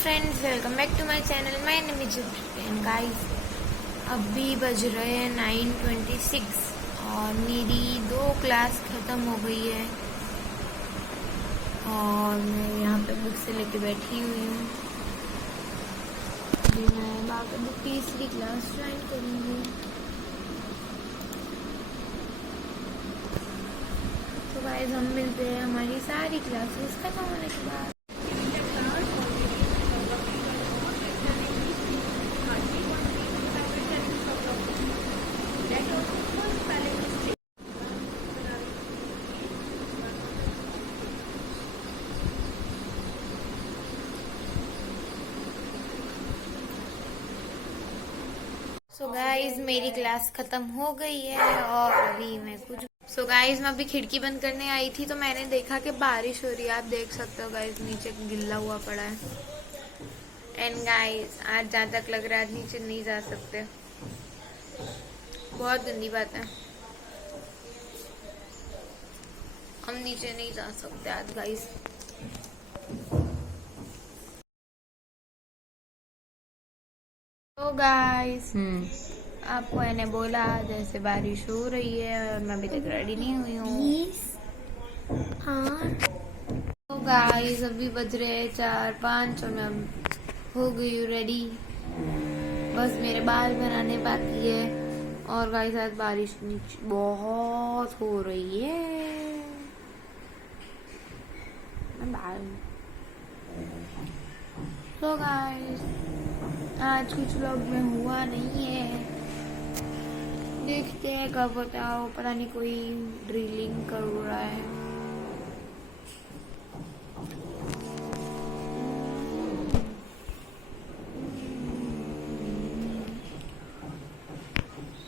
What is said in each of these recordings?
Friends, welcome back to my channel. My name is and guys, अभी बज रहे हैं 9:26 और मेरी 2 क्लास ख़त्म हो गई है और मैं यहाँ पे बुक से लेके बैठी हुई हूँ। अभी मैं बाकी तीसरी क्लास ज्वाइन करूँगी। तो गाइस, हम मिलते हैं हमारी सारी क्लासेस खत्म होने के बाद। सो गाइज, मेरी क्लास खत्म हो गई है और अभी मैं मैं अभी खिड़की बंद करने आई थी तो मैंने देखा कि बारिश हो रही है। आप देख सकते हो गाइज, नीचे गिल्ला हुआ पड़ा है। एंड गाइज, आज जहाँ तक लग रहा है आज नीचे नहीं जा सकते। बहुत गंदी बात है, हम नीचे नहीं जा सकते आज गाइज। तो गाइस, आपको मैंने बोला जैसे बारिश हो रही है और मैं अभी तक रेडी नहीं हुई हूँ। हाँ तो गाइस, अभी बज रहे हैं 4-5 और मैं हो गई हूँ रेडी। बस मेरे बाल बनाने बाकी है। और गाइस, आज बारिश नीचे बहुत हो रही है। तो गाइस, आज कुछ व्लॉग में हुआ नहीं है, देखते हैं कब होता हो। पता नहीं, कोई ड्रिलिंग कर रहा है।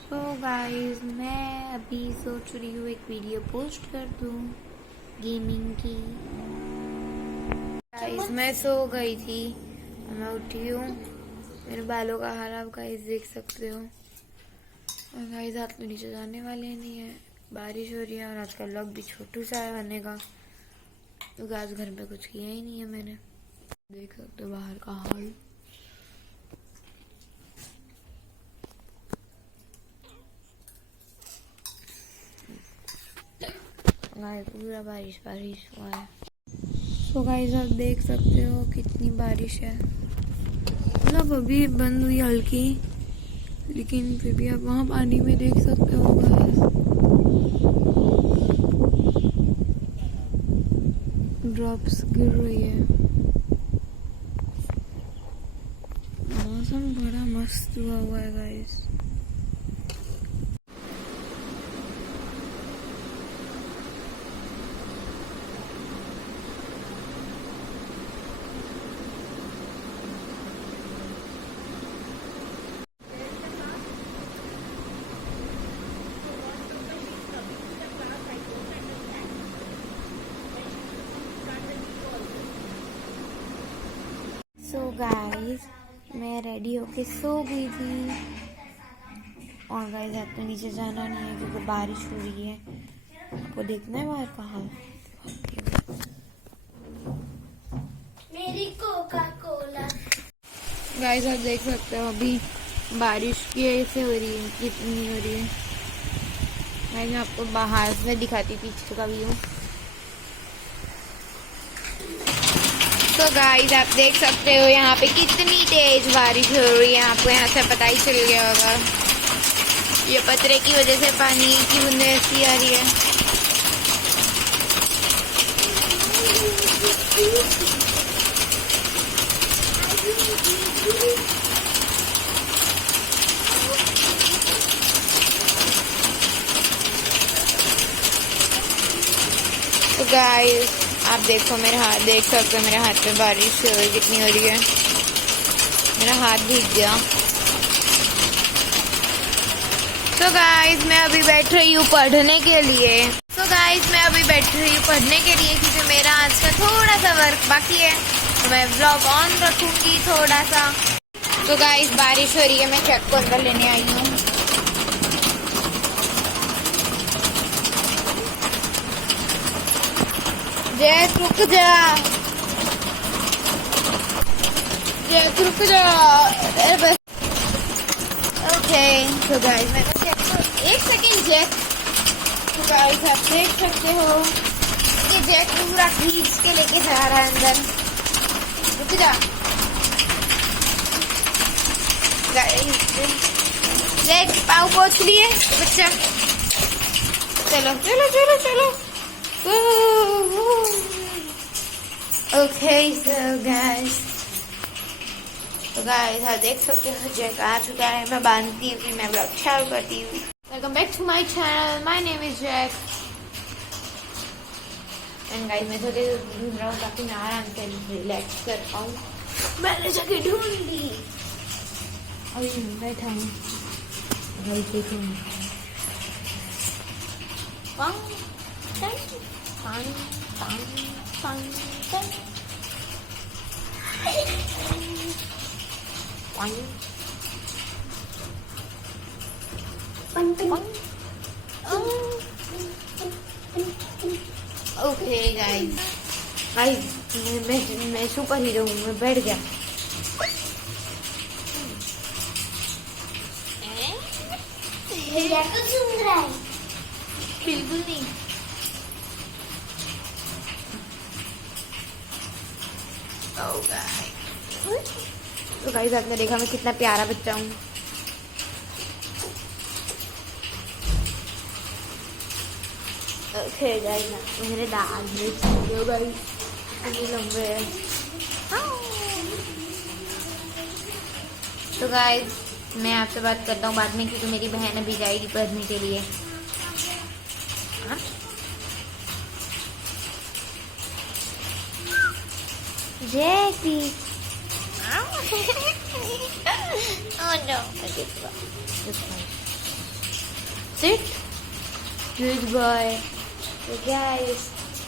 सो गाइस, मैं अभी सोच रही हूँ एक वीडियो पोस्ट कर दूँ गेमिंग की। गाइस, मैं सो गई थी, मैं उठी हूँ। मेरे बालों का हाल आप गाइस देख सकते हो। और गाइस, हाथ में नीचे जाने वाले नहीं है, बारिश हो रही है और आज का व्लॉग भी छोटू सा है बनेगा क्योंकि आज घर में कुछ किया ही नहीं है मैंने। देख सकते हो बाहर का हाल। गाइस, पूरा बारिश बारिश हुआ है। तो गाइस, आप देख सकते हो कितनी बारिश है। मतलब अभी बंद हुई हल्की, लेकिन फिर भी आप वहाँ पानी में देख सकते हो गाइस, ड्रॉप्स गिर रही है। मौसम बड़ा मस्त हुआ है गाइस। सो गाइस, मैं रेडी होके सो गई थी और गाइस, आपको नीचे जाना नहीं है क्योंकि बारिश हो रही है। आपको देखना है बाहर का हाल। मेरी कोका कोला। गाइस, आप देख सकते हो अभी बारिश कैसे हो रही है, कितनी हो रही है। मैं आपको बाहर से दिखाती पीछे का व्यू। तो गाइस, आप देख सकते हो यहाँ पे कितनी तेज बारिश हो रही है। आपको यहाँ से पता ही चल गया होगा, ये पतरे की वजह से पानी की बूंदें ऐसी आ रही है। तो गाइस, आप देखो मेरे हाथ, देख सकते हो मेरे हाथ पे बारिश कितनी हो रही है। मेरा हाथ भीग गया। तो गाइस, मैं अभी बैठ रही हूँ पढ़ने के लिए। क्योंकि मेरा आज का थोड़ा सा वर्क बाकी है तो मैं व्लॉग ऑन रखूंगी थोड़ा सा। तो गाइस, बारिश हो रही है, मैं चेक को अंदर लेने आई हूँ। जय रुक जा। जैक रुक जा। बस ओके तो गाइस मैं बस एक सेकेंड जैक। तो गाइस आप देख सकते हो कि जैक पूरा खींच के लेके जा रहा है अंदर। रुक जा जैक, पाँव पोंछ लिए बच्चा। चलो चलो चलो चलो। ओके तो गाइस आप देख सकते हो जैक आ चुका है। मैं बांधती हूँ फिर मैं ब्लॉग चालू करती हूँ। Welcome back to my channel, my name is Jack. And guys मैं जगह ढूंढ रहा हूँ ताकि मैं आराम से रिलैक्स कर पाऊँ। मैंने जगह ढूंढ ली, अभी बैठा हूँ। ओके गाइस मैं सुपर हीरो हूँ। मैं बैठ गया। बिल्कुल नहीं। तो गाइस आपने देखा मैं कितना प्यारा बच्चा हूँ। ओके गाइस मेरे दांत में गाइस लंबे हैं। तो गाइस मैं आपसे बात करता हूँ बाद में, क्योंकि मेरी बहन अभी जाएगी पढ़ने के लिए। जैकी oh no, okay, sit, good boy. So guys,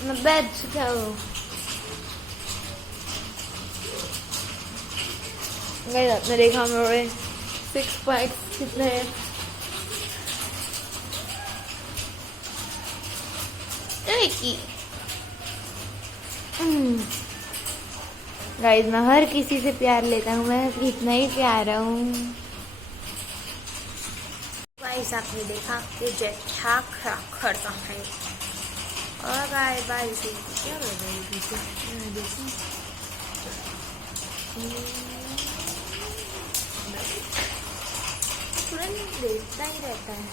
मैं बैठ चुका हूँ। गाइस आपने देखा मेरे 6 पैक्स कितने हैं। गाइस मैं हर किसी से प्यार लेता हूँ, मैं इतना ही प्यारा हूँ। गाइस आपने देखा कि जैक क्या करता है। और गाइस क्या कर रही है पीछे, देखता ही रहता है।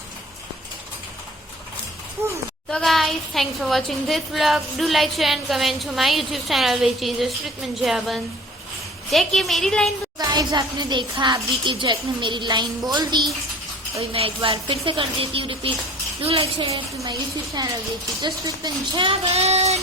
So guys, thanks for watching this vlog. Do like, share and comment to my YouTube channel which is Jashpreet Manjaban. Jack ये मेरी लाइन। तो गाइस आपने देखा अभी कि जैक ने मेरी लाइन बोल दी, तो मैं एक बार फिर से कर देती हूँ repeat. Do like, share to my YouTube channel which is Jashpreet Manjaban.